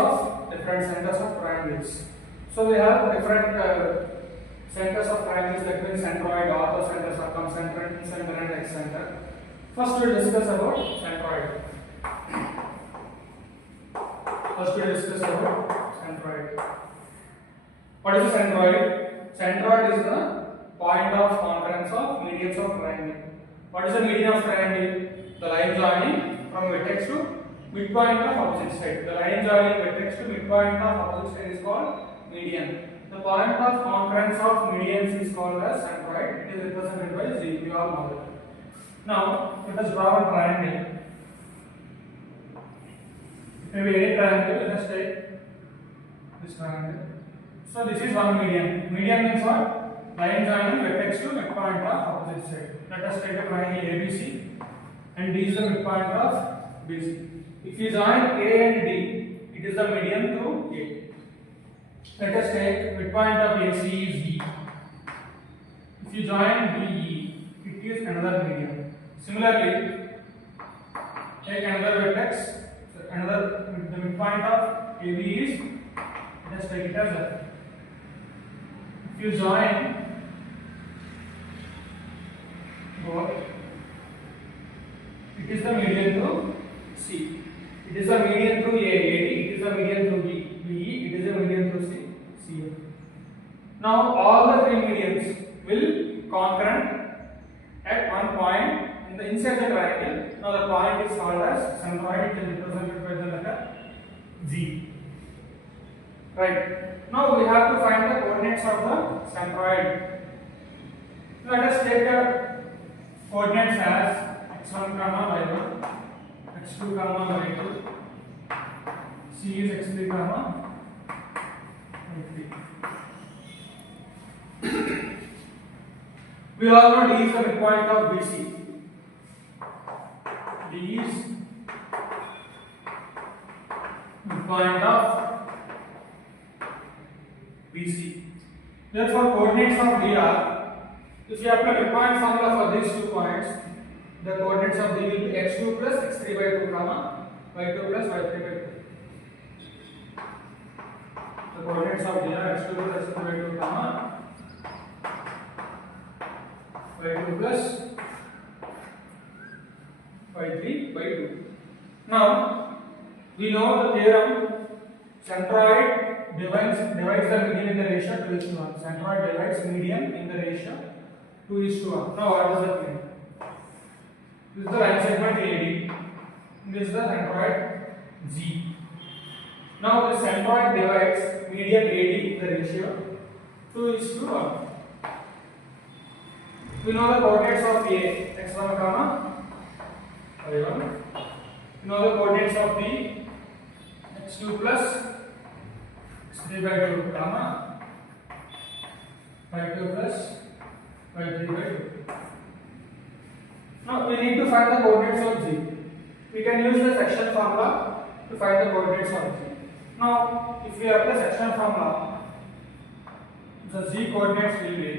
of different centers of triangles. So we have different centers of triangles, that means centroid, orthocenter, circumcenter, incenter and excenter. First we will discuss about centroid. What is a centroid? Centroid is the point of concurrence of medians of triangle. What is the median of triangle? The line joining from vertex to midpoint of opposite side. The line joining vertex to midpoint of opposite side is called median. The point of concurrence of medians is called as centroid. It is represented by Z. We all know that. Now, let us draw a triangle. Maybe any triangle. Let us take this triangle. So this is one median. Median means what? Line joining vertex to midpoint of opposite side. Let us take a triangle ABC, and D is the midpoint of BC. If you join A and D, it is the median through A. Let us take midpoint of AC is B. If you join BE, it is another median. Similarly, take another vertex. The midpoint of AB is, let us take it as F. If you join both, it is the median through C. It is the median through AD, it is the median through BE, it is the median through CF. Now all the three medians will concurrent at one point inside the triangle. Now the point is called as centroid. It is represented by the letter G. Right. Now we have to find the coordinates of the centroid. Let us take the coordinates as x1, y1, x2, y2, c is x3, y3. We all know D is the midpoint of BC. D is midpoint of BC. Therefore, coordinates of D are, if you apply midpoint formula for these 2 points, the coordinates of D will be x2 plus x3 by 2, y2 plus y3 by 2. The coordinates of D are x2 plus x3 by 2, y2 plus y3 by 2. Now, we know the theorem, centroid divides the median in the ratio 2:1. Centroid divides median in the ratio 2:1. Now, what does that mean? This is the line segment AD. This is the centroid G. Now, the centroid divides median AD in the ratio 2:1. We know the coordinates of A, x1, y1. We know the coordinates of B, x2 plus x3 by 2, y2 plus y3 by 2. Now we need to find the coordinates of G. We can use the section formula to find the coordinates of G. Now, if we apply section formula, the Z coordinates will be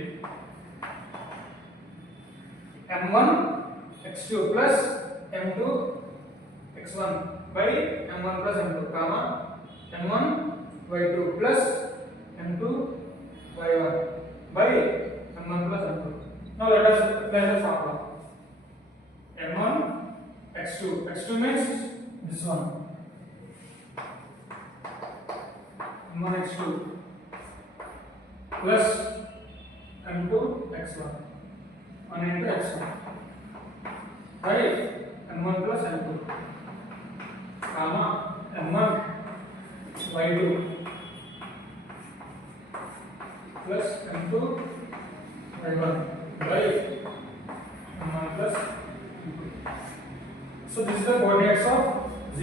m1 x2 plus m2 x1 by m1 plus m2, m1 y2 plus m2 y1 by m1 plus m2. Now let us apply the formula. m1 x2 means this one, m1 x2 plus m2 x1 1 into x1 by m1 plus m2, m1 y2 plus m2 y1 by m1 plus m2. So this is the coordinates of Z.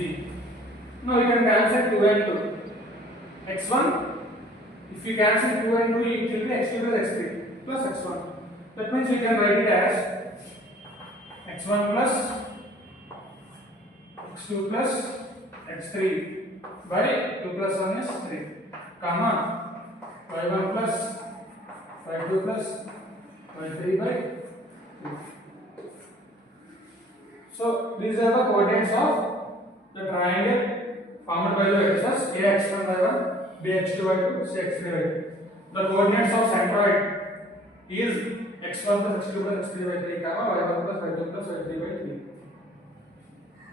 Now we can cancel 2 and 2. x1, if you cancel 2 and 2, it will be x2 plus x3 plus x1. That means we can write it as x1 plus x2 plus x3 by 2 plus 1 is 3, y1 plus y2 plus y3 by 2. So these are the coordinates of the triangle formed by the vertices ax1 by 1, bx2 by 2, cx3 by 2. The coordinates of centroid is x1 plus x2 plus x3 by 3, y1 plus y2 plus y3 by 3.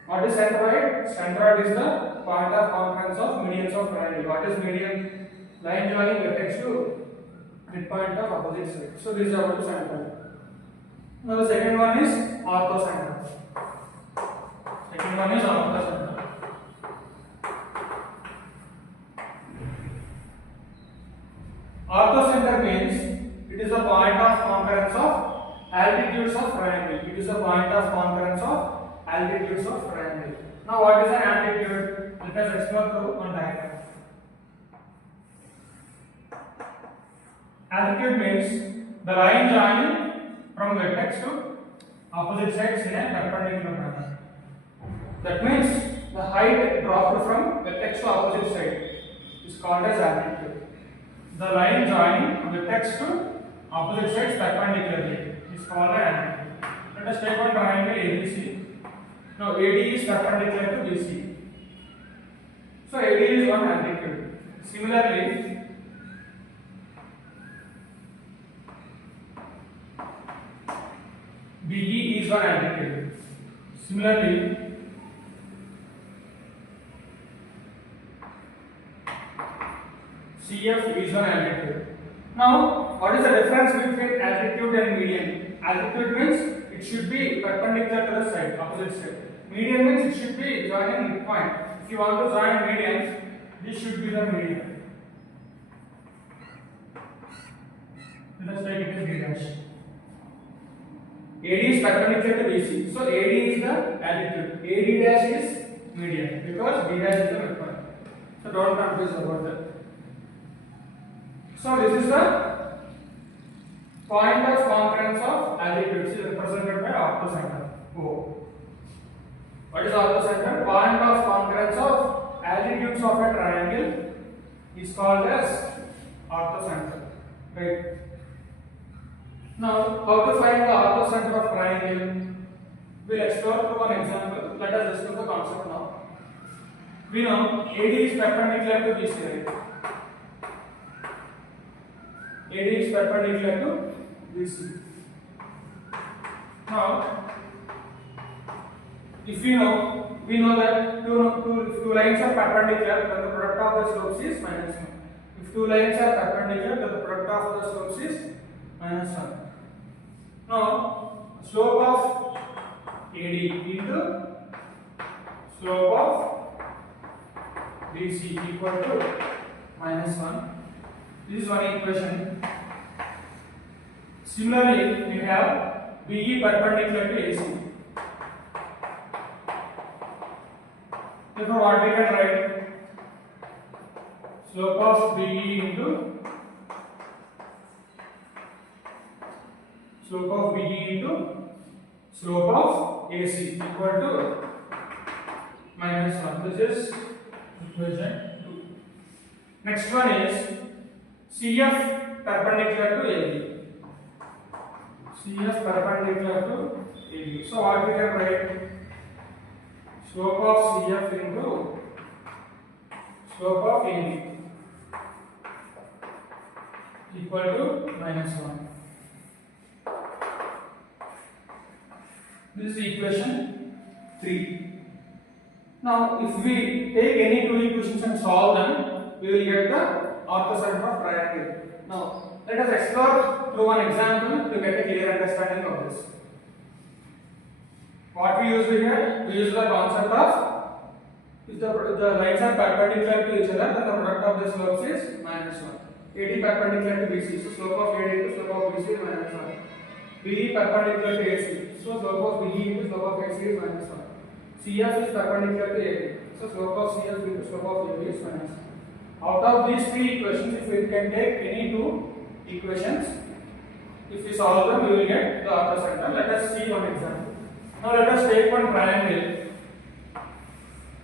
What is centroid? Centroid is the point of concurrence of medians of triangle. What is median? Line joining vertex to midpoint of opposite side. So this is about the centroid. Now the second one is orthocenter. Second one is orthocenter. Orthocenter means it is the point of concurrence of altitudes of triangle. It is the point of concurrence of altitudes of triangle. Now what is an altitude? Let us explore through one diagram. Altitude means the line joining from vertex to opposite sides in a perpendicular manner. That means the height dropped from vertex to opposite side is called as altitude. The line joining vertex to opposite sides perpendicularly is called an altitude. Let us take one triangle ABC. Now AD is perpendicular to BC. So AD is one altitude. Similarly, BE is one altitude. Similarly, CF is one altitude. Now, what is the difference between altitude and median? Altitude means it should be perpendicular to the side, opposite side. Median means it should be joining midpoint. If you want to join medians, this should be the median. Let us take it as B dash. AD is perpendicular to BC. So AD is the altitude. AD dash is median because B dash is the midpoint. So don't confuse about that. So this is the point of concurrence of altitudes is represented by orthocenter O. What is orthocenter? Point of concurrence of altitudes of a triangle is called as orthocenter. Right. Now, how to find the orthocenter of triangle? We'll explore through one example. Let us discuss the concept now. We know AD is perpendicular to BC, right? AD is perpendicular to BC. Now, if we know that two lines are perpendicular, then the product of the slopes is minus 1. If two lines are perpendicular, then the product of the slopes is minus 1. Now, slope of AD into slope of BC equal to minus 1. This is one equation. Similarly, we have BE perpendicular to AC. Therefore, what we can write? Slope of BE into slope of BE into slope of AC equal to minus 1. This is equation 2. Next one is CF perpendicular to AB. CF perpendicular to AB. So what we can write? Slope of CF into slope of AB equal to minus 1. This is equation 3. Now, if we take any two equations and solve them, we will get the orthocenter of triangle. Now, let us explore through one example to get a clear understanding of this. What we use here? We use the concept of if the lines are perpendicular to each other, then the product of the slopes is minus 1. AD perpendicular to BC, so slope of AD into slope of BC is minus 1. BE perpendicular to AC, so slope of BE into slope of AC is minus 1. CF is perpendicular to AD, so slope of CF into slope of AB is minus 1. Out of these three equations, if we can take any two equations, if we solve them, we will get the orthocenter. Let us see one example. Now let us take one triangle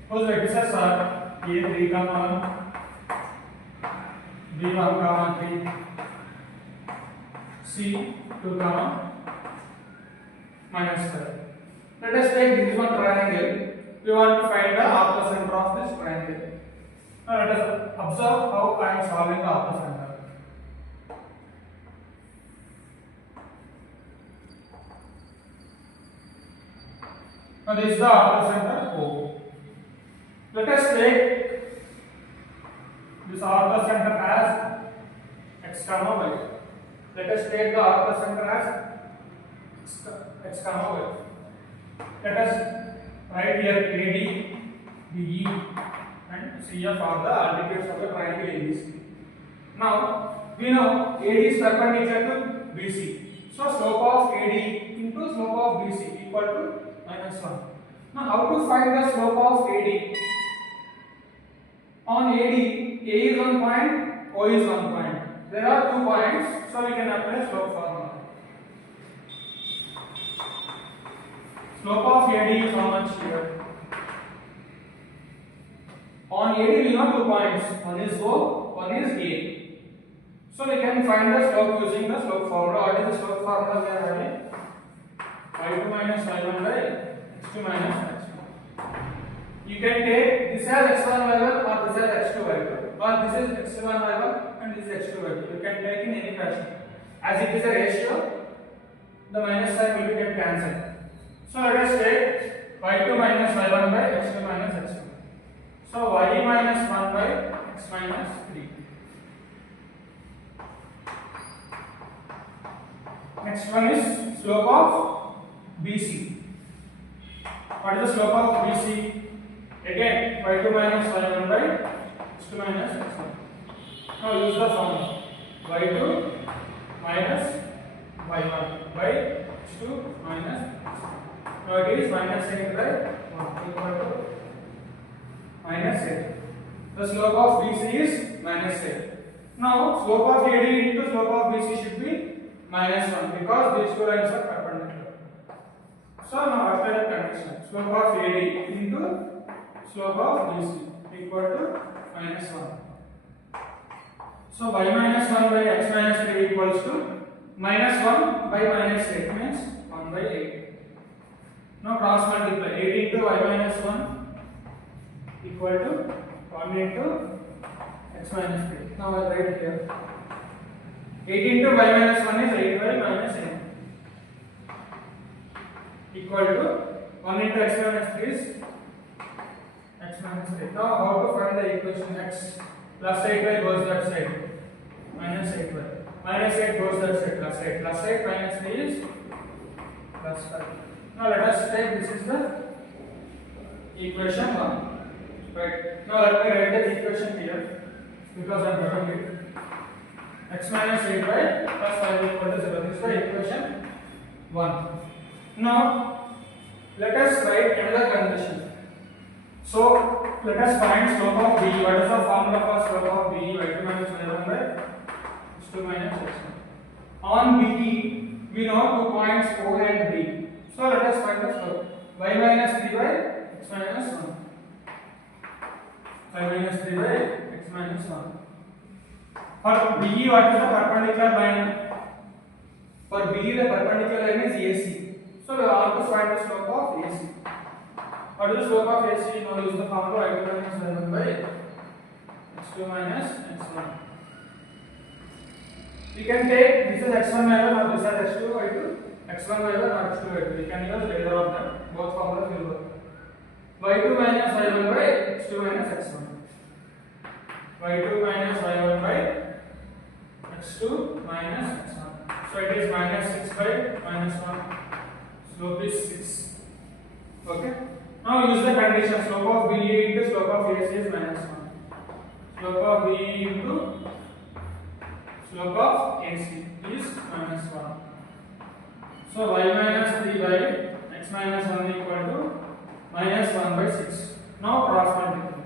whose vertices are A3, B1, 3, C2, minus 5. Let us take this one triangle we want to find the opposite center of this triangle. Now let us observe how I am solving the opposite center. Now this is the opposite center O. Let us take this opposite center as x comma y. Let us take the opposite center as x comma y. Let us write here AD, BE and CF are the altitudes of the triangle ABC. Now we know AD is perpendicular to BC. So slope of AD into slope of BC equal to -1. Now how to find the slope of AD? On AD, A is one point, O is one point. There are 2 points, so we can apply slope formula. Slope of AD is how much here? On AD we know 2 points. One is O, one is A. So we can find the slope using the slope formula. What is the slope formula we are having? y2 minus y1 by x2 minus x1. You can take this as x1 y1 or this as x2 y2, or this is x1 y1 and this is x2 y2. You can take in any fashion. As it is a ratio, the minus sign will get cancelled. So let us take y2 minus y1 by x2 minus x1. So y minus 1 by x minus 3. Next one is slope of BC. What is the slope of BC? Again y2 minus y1 by x2 minus x1. Now use the formula y2 minus y1 by x2 minus x1. Now it is minus 8 by 1 equal to minus 8. The slope of BC is minus 8. Now slope of AD into slope of BC should be minus 1 because these 2 lines are perpendicular. So now apply the condition. Slope of AD into slope of BC equal to minus 1. So y minus 1 by x minus 3 equals to minus 1 by minus 8 means 1 by 8. Now cross multiply 8 into y minus 1 equal to 1 into x minus 3. Now I write here 8 into y minus 1 is 8y minus 8 equal to 1 into x minus 3 is x minus 8. Now how to find the equation? X plus 8y goes that side, minus 8y. Minus 8 goes that side, plus 8. Plus 8 minus 3 is plus 5. Now let us take this is the equation 1. Right. Now let me write the equation here because I am writing it. X minus 8y plus 5 equal to 0. This is the equation 1. Now let us write another condition. So let us find slope of BE. What is the formula for slope of BE? y2 minus y1 by x2 minus x1. On BE we know 2 points O and B. So let us find the slope. Y minus 3 by x minus 1. Y minus 3 by x minus 1. For BE, what is the perpendicular line? For BE, the perpendicular line is AC. So we want to find the slope of AC. What is the slope of AC? Now use the formula y2 minus y1 by x2 minus x1. We can take this is x1 y1 or this is x2 y2, x1 y1 or x2 y2. We can use either of them. Both formulas will work. y2 minus y1 by x2 minus x1. y2 minus y1 by x2 minus x1. So it is minus 6 by minus 1. Slope is 6. Okay. Now use the condition. Slope of BE into slope of AC is minus 1. Slope of BE into slope of AC is minus 1. So y minus 3 by x minus 1 equal to minus 1 by 6. Now cross multiply.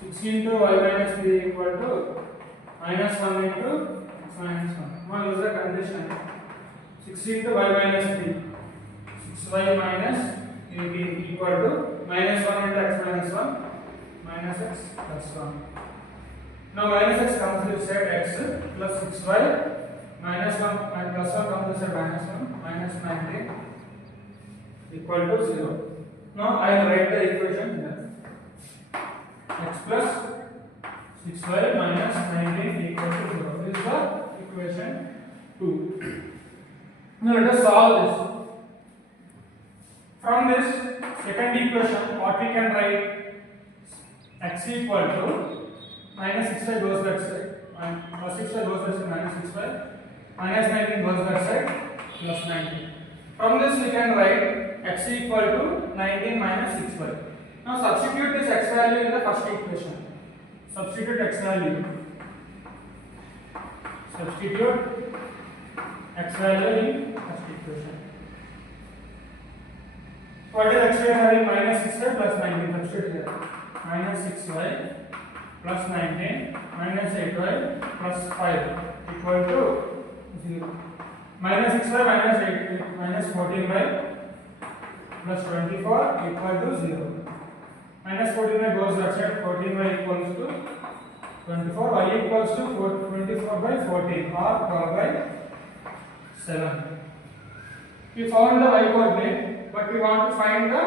6 into y minus 3 equal to minus 1 into x minus 1. Now use the condition. 6 into y minus 3. 6y minus 18 equal to minus 1 into x minus 1 minus x plus 1. Now minus x comes to the side x plus 6y minus 1 and plus 1 comes to the side minus 1 minus 19 equal to 0. Now I will write the equation here. X plus 6y minus 19 equal to 0. This is the equation 2. Now let us solve this. From this second equation, what we can write? X equal to minus 6y goes that side, and plus 6y goes that side, minus 6y, minus 19 goes that side, plus 19. From this we can write x equal to 19 minus 6y. Now substitute this x value in the first equation. Substitute x value. Substitute x value in first equation. What is x value? Minus 6y plus 19. Substitute here. Minus 6y plus 19 minus 8y plus 5 equal to 0. Minus 6y minus 8 minus 14y plus 24 equal to 0. Minus 14y goes that side, 14y equals to 24, y equals to 24 by 14 or 12 by 7. We found the y coordinate, but we want to find the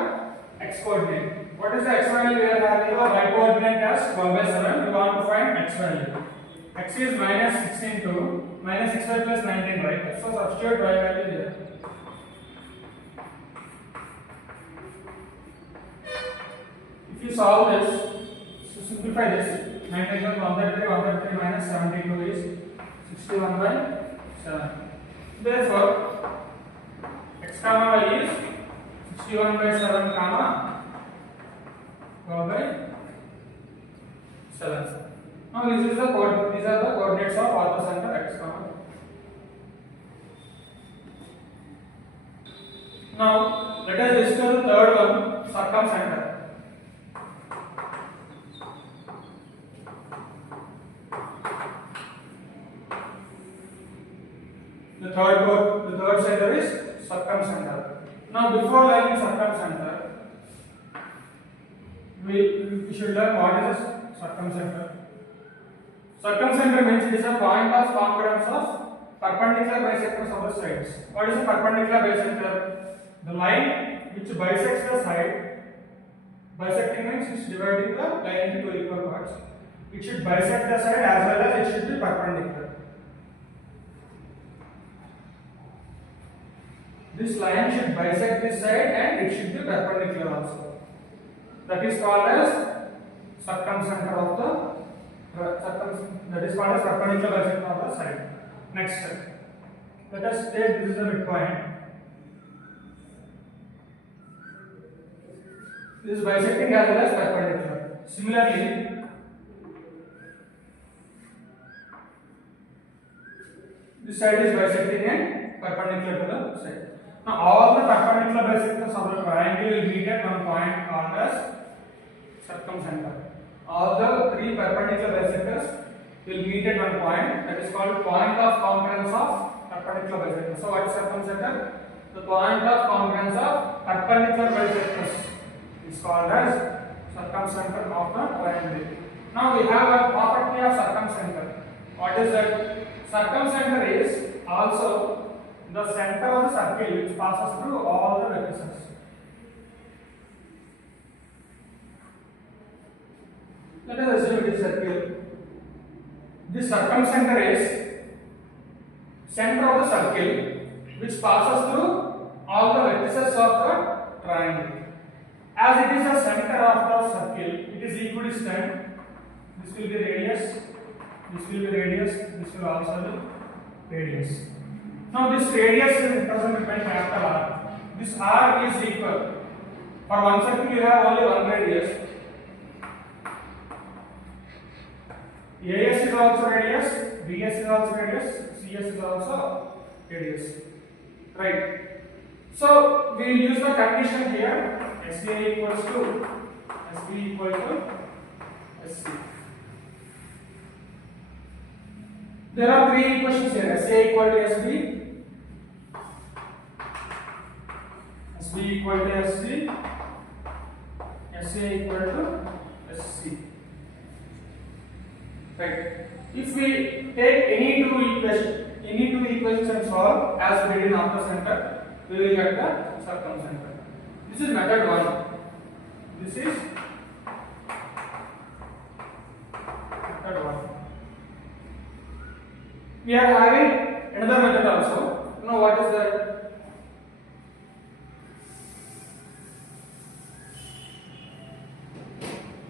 x coordinate. What is the x value we are having? The y coordinate as 12 by 7. We want to find x value. X is minus 6 into minus 6y plus 19, right? So substitute y value here. If you solve this, so simplify this. 19 times 133, 133 minus 72 is 61 by 7. Therefore, x comma y is 61 by 7 comma 12 by 7. Now these are the coordinates of orthocenter x comma. Now let us discuss the third one, circumcenter. The third center is circumcenter. Now before learning circumcenter, we should learn what is circumcenter. Circumcenter means it is a point of concurrence of perpendicular bisectors of the sides. What is a perpendicular bisector? The line which bisects the side. Bisecting means it is dividing the line into two equal parts. It should bisect the side as well as it should be perpendicular. This line should bisect this side and it should be perpendicular also. That is called as circumcenter of the that is called as perpendicular bisector of the side. Next step. Let us take this is the midpoint. This is bisecting as well as perpendicular. Similarly, this side is bisecting and perpendicular to the side. Now all the perpendicular bisectors of the triangle will meet at one point called as circumcenter. All the three perpendicular bisectors will meet at one point, that is called point of concurrence of perpendicular bisectors. So what is circumcenter? The point of concurrence of perpendicular bisectors is called as circumcenter of the triangle. Now we have a property of circumcenter. What is that? Circumcenter is also the center of the circle which passes through all the vertices. Let us assume it is circle. This circumcenter is center of the circle which passes through all the vertices of the triangle. As it is the center of the circle, it is equidistant. This will be radius, this will be radius, this will also be radius. Now this radius is represented by capital R. This R is equal. For one circle you have only one radius. AS is also radius, BS is also radius, CS is also radius. Right. So we will use the condition here. SBI equals to SB equal to SC. There are three equations here. SA equal to SB, SB equal to SC, SA equal to SC. Right. If we take any two equations and solve as we did in orthocenter, we will get the circumcenter. This is method 1. This is method 1. We are having another method also. Now what is that?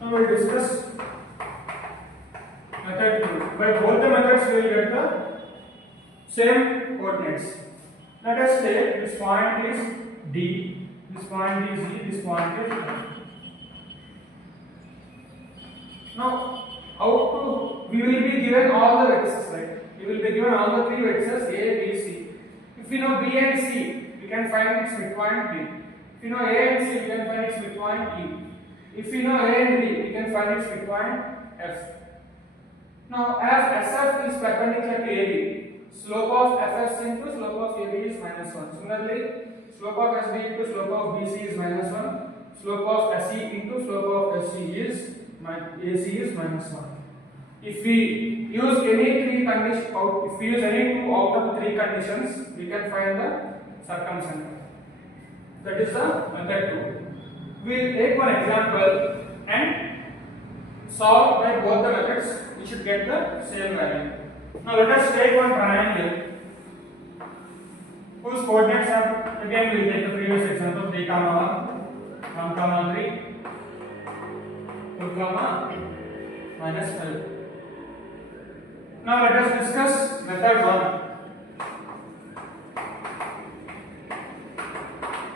Now we will discuss method 2. By both the methods we will get the same coordinates. Let us say this point is D, this point is E, this point is F. Now how to, we will be given all the vectors, right? We will be given all the three vectors A, B, C. If we know B and C, we can find its midpoint B. If we know A and C, we can find its midpoint E. If we know A and B, we can find its midpoint F. Now, as SF is perpendicular to AB, slope of FS into slope of AB is -1. Similarly, slope of SB into slope of BC is -1. Slope of SE into slope of SC is AC is -1. If we use any three conditions, if we use any two out of three conditions, we can find the circumcenter. That is the method 2. We will take one example and solve by both the methods. We should get the same value. Now let us take one triangle whose coordinates are, again we will take the previous example, 3, 1, 1, 3, 2, -12. Now let us discuss method 1.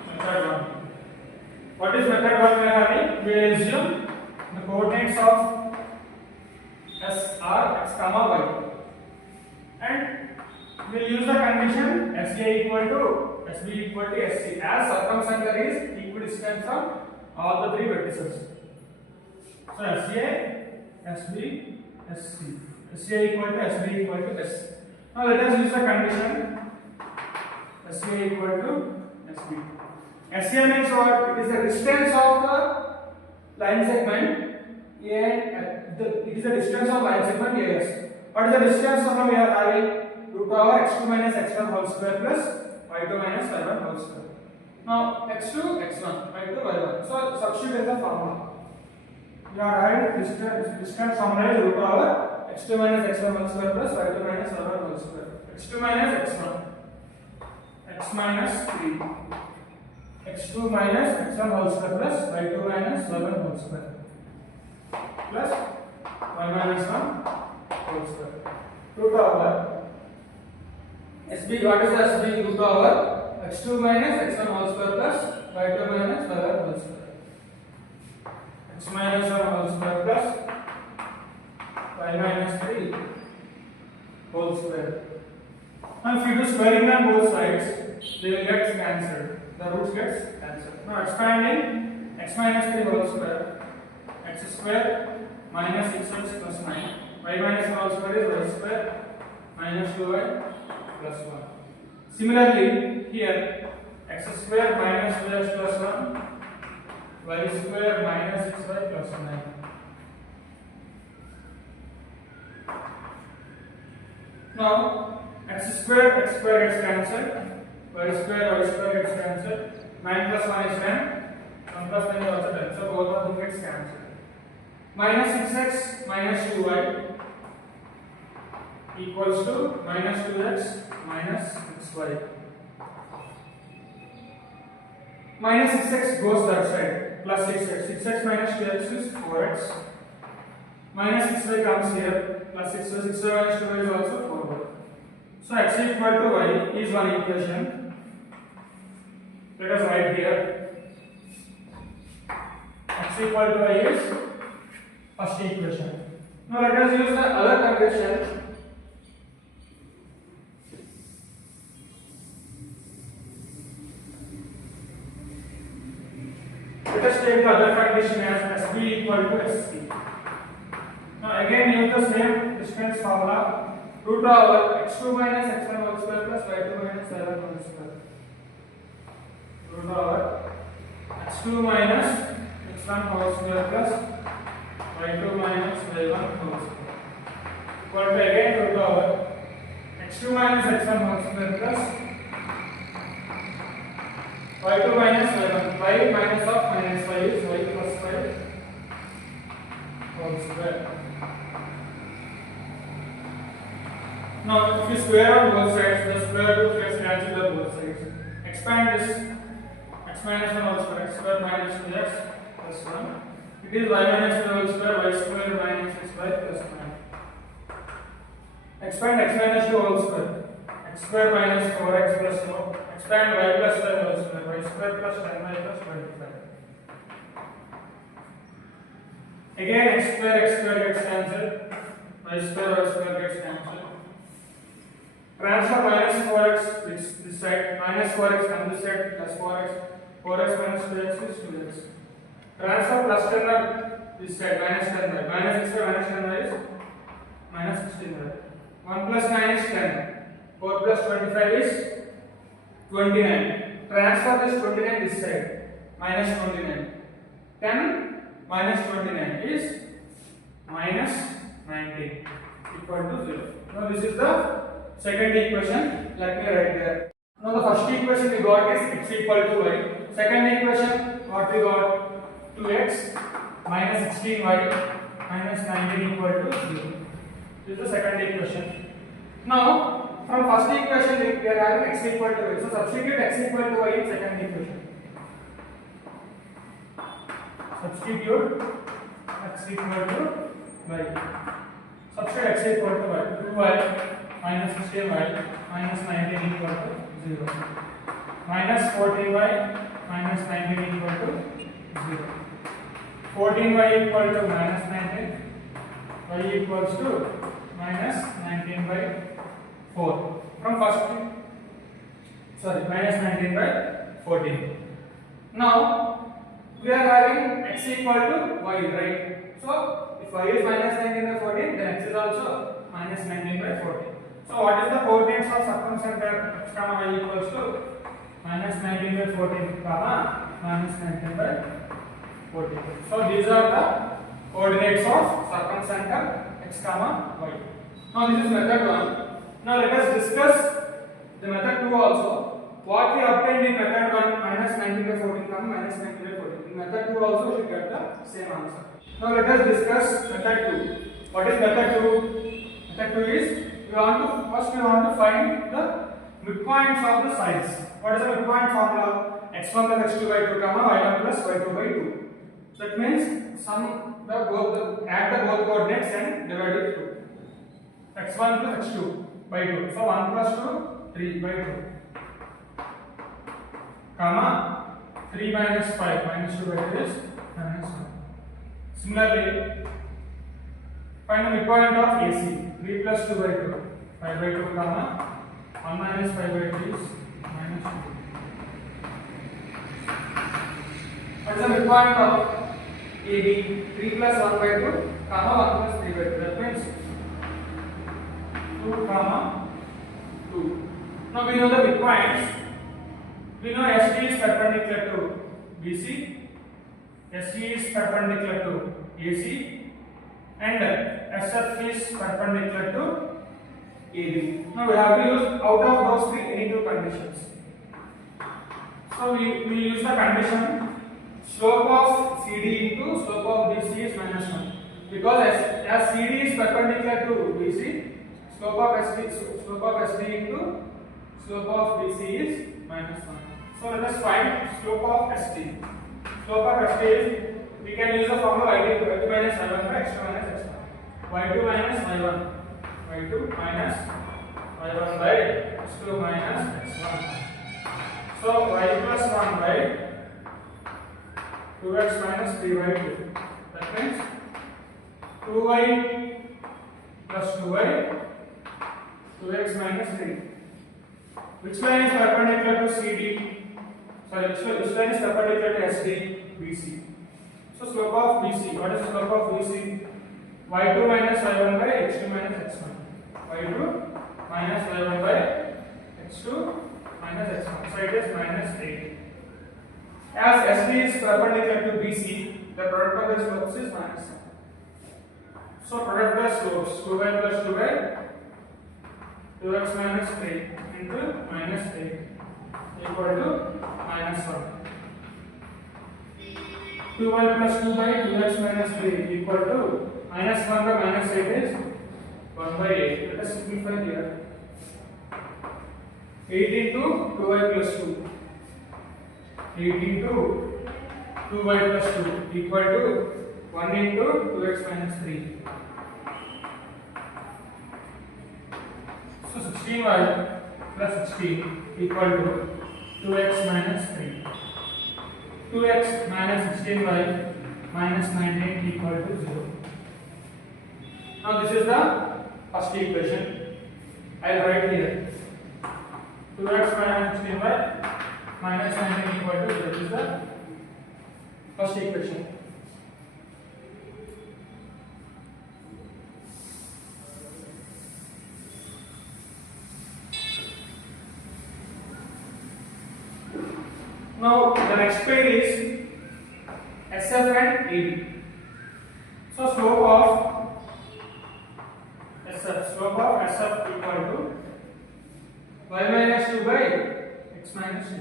Method 1. What is method 1 we are having? We will assume the coordinates of S are x comma y, and we will use the condition SA equal to SB equal to SC, as circumcenter is equidistant from all the three vertices. So SA, SB, SC. SA equal to SB equal to S. Now let us use the condition SA equal to SB. SA means what? It is the distance of the line segment and it is the distance of line segment AS. What is the distance? So now we are having root over x2 minus x1 whole square plus y2 minus y1 whole square. Now x2, x1, y2, y1. So substitute in the formula. We are having distance formula is root over x2 minus x1 whole square plus y2 minus y1 whole square. x2 minus x1, x minus 3, x2 minus x1 whole square plus y2 minus y1 whole square plus y minus 1 whole square. Root over SB, what is the SB? Root over x2 minus x1 whole square plus y2 minus y1 whole square. X minus 1 whole square plus y minus 3 whole square. Now if you do squaring on both sides, they will get cancelled. The roots gets cancelled. Now expanding x minus 3 whole square, x square minus 6x plus 9, y minus 1 whole square is y square minus 2y plus 1. Similarly, here x square minus 2x plus 1, y square minus 6y plus 9. Now x square gets cancelled, y square gets cancelled, 9 plus 1 is 10, 1 plus 9 is also 10, so both of them gets cancelled. Minus 6x minus 2y equals to minus 2x minus 6y. Minus 6x goes that side, plus 6x. 6x minus 2x is 4x. Minus 6y comes here, plus 6y. 6y minus 2y is also 4y. So x equal to y is one equation. Let us write here. X equal to y is first equation. Now let us use the other condition. Let us take the other condition as SB equal to SC. Now again use the same distance formula. Root over x2 minus x1 whole square plus y2 minus y1 whole square. Root over x2 minus x1 whole square plus y2 minus y1 whole square. Equal to again root over x2 minus x1 whole square plus y2 minus y1. Y minus of minus y is y plus y whole square. Now, if you square on both sides, the square root gets cancelled on both sides. Expand this x minus 1 whole square, x square minus 2x plus 1. It is y minus 2 whole square, y square minus xy plus 9. Expand x minus 2 whole square, x square minus 4x plus 4. Expand y plus 5 whole square, y square plus 10y plus 25. Again x square gets cancelled, y square gets cancelled. Transfer minus 4x this side, minus 4x on this side, plus 4x minus 2x is 2x. Transfer plus 10 on this side, minus 10y, minus 6y minus 10y is minus 16y. 1 plus 9 is 10, 4 plus 25 is 29. Transfer this 29 this side, minus 29. 10 minus 29 is minus 19 equal to 0. Now this is the second equation, let me write there. Now the first equation we got is x equal to y. Second equation, what we got? 2x minus 16y minus 19 equal to 0. This is the second equation. Now, from first equation we are having x equal to y. So substitute x equal to y in second equation. Substitute x equal to y. Substitute x equal to y. 2y minus 16y minus 19 equal to 0. Minus 14y minus 19 equal to 0. 14y equal to minus 19. Y equals to minus 19 by 4. From first, minus 19 by 14. Now, we are having x equal to y, right? So, if y is minus 19 by 14, then x is also minus 19 by 14. So, what is the coordinates of circumcenter x comma y equals to minus 19 by 14 comma minus 19 by 14. So, these are the coordinates of circumcenter x comma y. Now, this is method 1. Now, let us discuss the method 2 also. What we obtained in method 1 minus 19 by 14 comma minus 19 by 14. In method 2 also we should get the same answer. Now, let us discuss method 2. What is method 2? Method 2 is we want to find the midpoints of the sides. What is the midpoint formula? x1 plus x2 by 2 comma y1 plus y2 by 2. That means add the both coordinates and divide it 2. x1 plus x2 by 2. So 1 plus 2, 3 by 2. Comma 3 minus 5 minus 2 by 2 is minus 1. Similarly, find the midpoint of AC. 3 plus 2 by 2, 5 by 2 comma 1 minus 5 by 2 is minus 2. What is the midpoint of AB? 3 plus 1 by 2 comma 1 plus 3 by 2. That means 2 comma 2. Now we know the midpoints. We know SD is perpendicular to BC, SC is perpendicular to AC, and SF is perpendicular to AB. Now we have to use out of those three any two conditions. So we use the condition slope of CD into slope of BC is minus 1. Because as CD is perpendicular to BC, slope of SD into slope of BC is minus 1. So let us find slope of SD. Slope of SD is, we can use the formula y2 minus y1 by x2 minus x1. y2 minus y1. y2 minus y1 by x2 minus x1. So y plus 1 by 2x minus 3 by 2. That means 2y plus 2y, 2x minus 3. Which line is perpendicular to CD? Sorry, which line is perpendicular to SD? BC. So slope of BC. What is the slope of BC? y2 minus y1 by x2 minus x1. y2 minus y1 by x2 minus x1. So it is minus 8. As SD is perpendicular to BC, the product of the slopes is minus 7. So product of the slopes 2y plus 2y, 2x minus 3 into minus 8 equal to minus 1. 2y plus 2 by 2x minus 3 equal to minus 1 by minus 8 is 1 by 8. Let us simplify here. 8 into 2y plus 2. 8 into 2y plus 2 equal to 1 into 2x minus 3. So 16y plus 16 equal to 2x minus 3. 2x minus 16y minus 19 equal to 0. Now this is the first equation. I will write here. 2x minus 16y minus 19 equal to 0. This is the first equation. Now the next pair is SF and AB. So slope of SF equal to y minus 2 by x minus 2.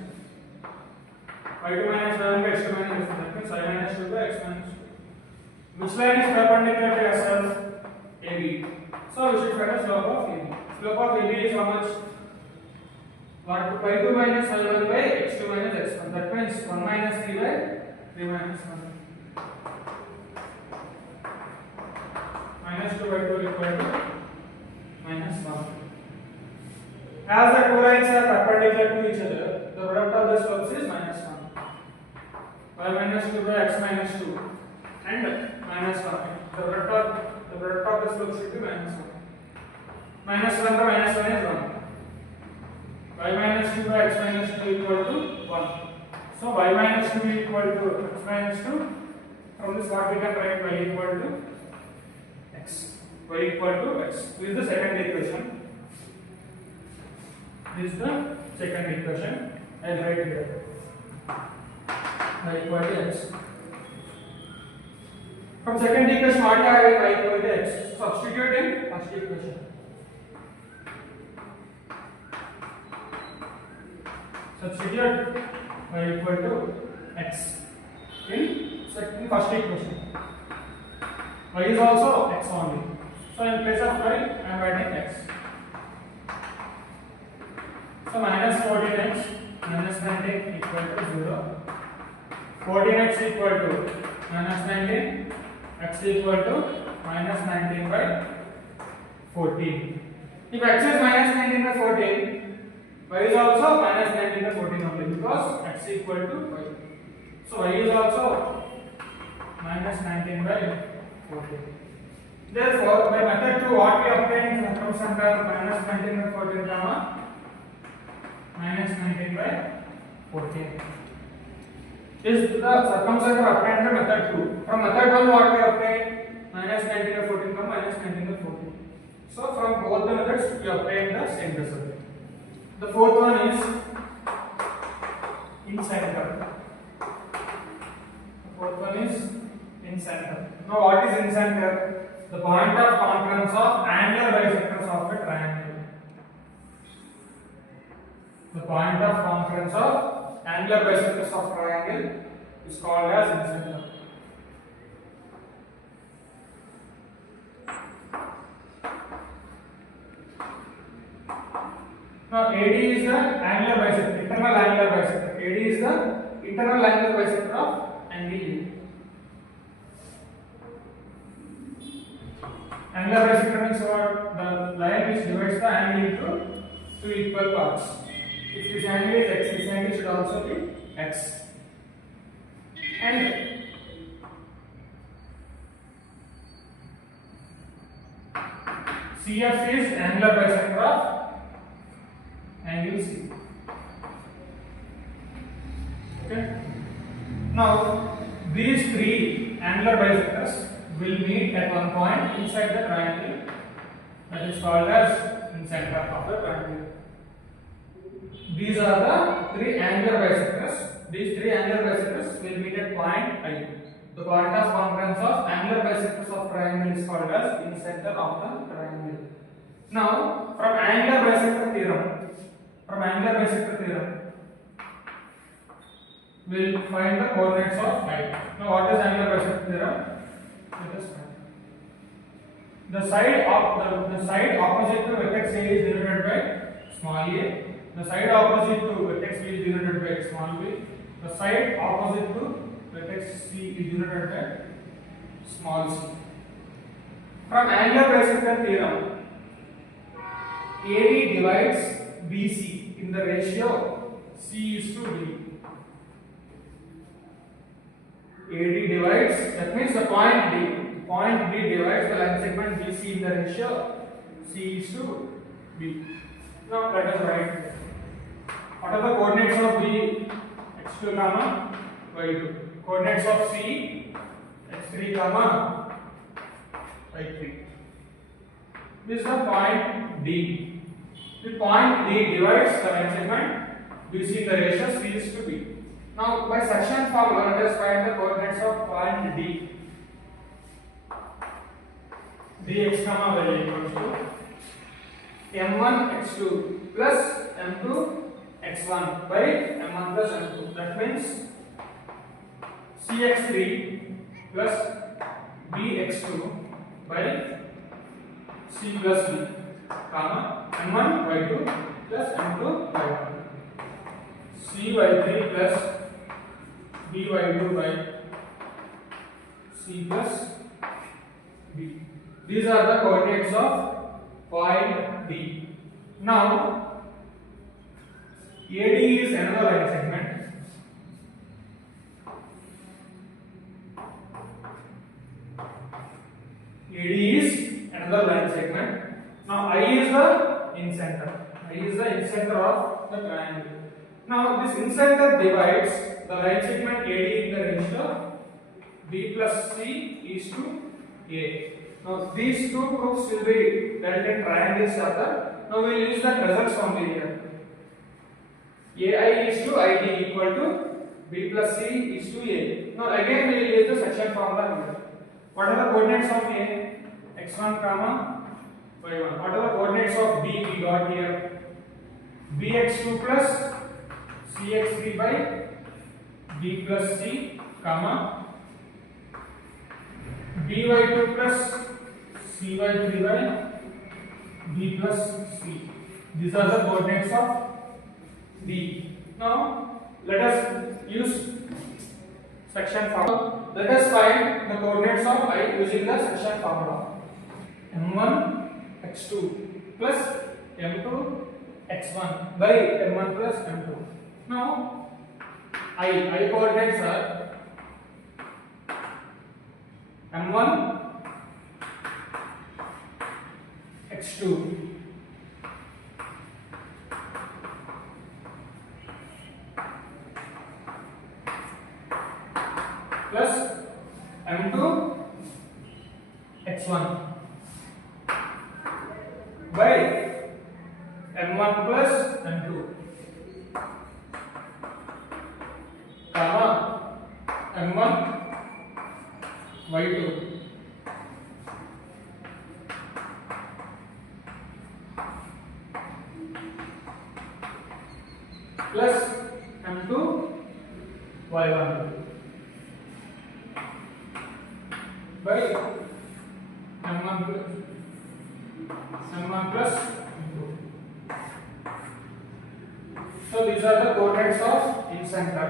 y2 minus y1 by x2 minus 2. That means y minus 2 by x minus 2. Which line is perpendicular to SF? AB. So we should find the slope of AB. Slope of AB is how much? y2 minus y1 by x2 minus x1. That means 1 minus 3 by 3 minus 1. Minus 2 by 2 equal to minus 1. As the two lines are perpendicular to each other, the product of the slopes is minus 1. Y minus 2 by x minus 2 and minus 1. The product of the slopes should be minus 1. Minus 1 by minus 1 is 1. Y minus 2 by x minus 2 equal to 1. So y minus 2 equal to x minus 2. From this what we can write? Y equal to x. Y equal to x. This is the second equation. This is the second equation. I will write here. Y equal to x. From second equation what I have? Y equal to x. Substitute in first equation. Substitute y equal to x in first equation. Y is also x only. So in place of y, I am writing x. So minus 14x minus 19 equal to 0. 14x equal to minus 19. X equal to minus 19 by 14. If x is minus 19 by 14, y is also minus 19 by 14 only because x equal to y. So y is also minus 19 by 14. Therefore, by method 2, what we obtain is circumcenter minus 19 by 14 comma minus 19 by 14. Is the circumcenter obtained by method 2. From method 1, what we obtain? Minus 19 by 14 comma minus 19 by 14. So from both the methods, we obtain the same result. The fourth one is in center. The fourth one is in center. Now what is in center? The point of concurrence of angular bisectors of a triangle. The point of concurrence of angular bisectors of triangle is called as in center. Now AD is the angular bisector, internal angular bisector. AD is the internal angular bisector of angle A. Angular bisector means what? The line which divides the angle into two equal parts. If this angle is x, this angle should also be x. And CF is angular bisector of angle C. Okay. Now these three angular bisectors will meet at one point inside the triangle that is called as in center of the triangle. These are the three angular bisectors. These three angular bisectors will meet at point I. The point of concurrence of angular bisectors of triangle is called as in center of the triangle. Now from angular bisector theorem, we'll find the coordinates of I. Now what is angular bisection theorem? Let us find. The side opposite to vertex A is denoted by small a. The side opposite to vertex B is denoted by small b. The side opposite to vertex C is denoted by small c. From angular bisection theorem, AD divides BC in the ratio C is to D. AD divides, that means the point D divides the line segment BC in the ratio C is to B. Now let us write. What are the coordinates of B? X2 comma Y2. Coordinates of C? X3 comma Y3. This is the point D. The point D divides the line segment BC in the ratio C is to B. Now by section formula, let us find the coordinates of point D. Dx comma y equals to m1 x2 plus m2 x1 by m1 plus m2. That means cx3 plus bx2 by c plus b, comma m1 y2 plus m2 y1, cy3 plus by2 by c plus b. These are the coordinates of point D. Now AD is another line segment. AD is another line segment. Now I is the incenter. I is the incenter of the triangle. Now this incenter divides the line segment AD in the ratio B plus C is to A. Now these two proofs will be dealt in triangles further. Now we will use the results from here. AI is to ID equal to B plus C is to A. Now again we will use the section formula here. What are the coordinates of A? X1 comma Y1. What are the coordinates of B we got here? Bx2 plus Cx3 by B plus C, comma By2 plus Cy3 by B plus C. These are the coordinates of D. Now let us use section formula. Let us find the coordinates of I using the section formula. M1 x2 plus M2 x1 by M1 plus M2. Now I coordinates are M1 x2 plus M2 x1 by M1 plus M2, comma M1 y2 plus M2 y1 by M1 plus M2. So these are the coordinates of incenter.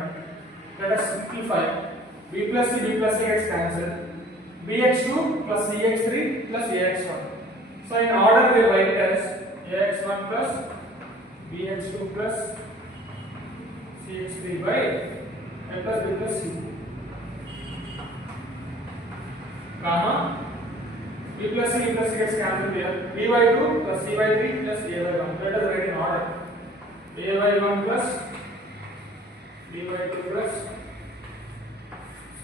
Let us simplify. B plus C gets cancelled. Bx2 plus Cx3 plus Ax1. So in order we write as Ax1 plus Bx2 plus Cx3 by A plus B plus C, comma B plus C gets cancelled here. By2 plus Cy3 plus Ay1. Let us write in order. Ay1 plus By2 plus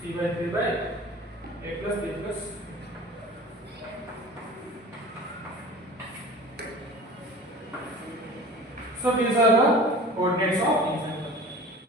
Cy3 by A plus B plus. So these are the coordinates of incenter.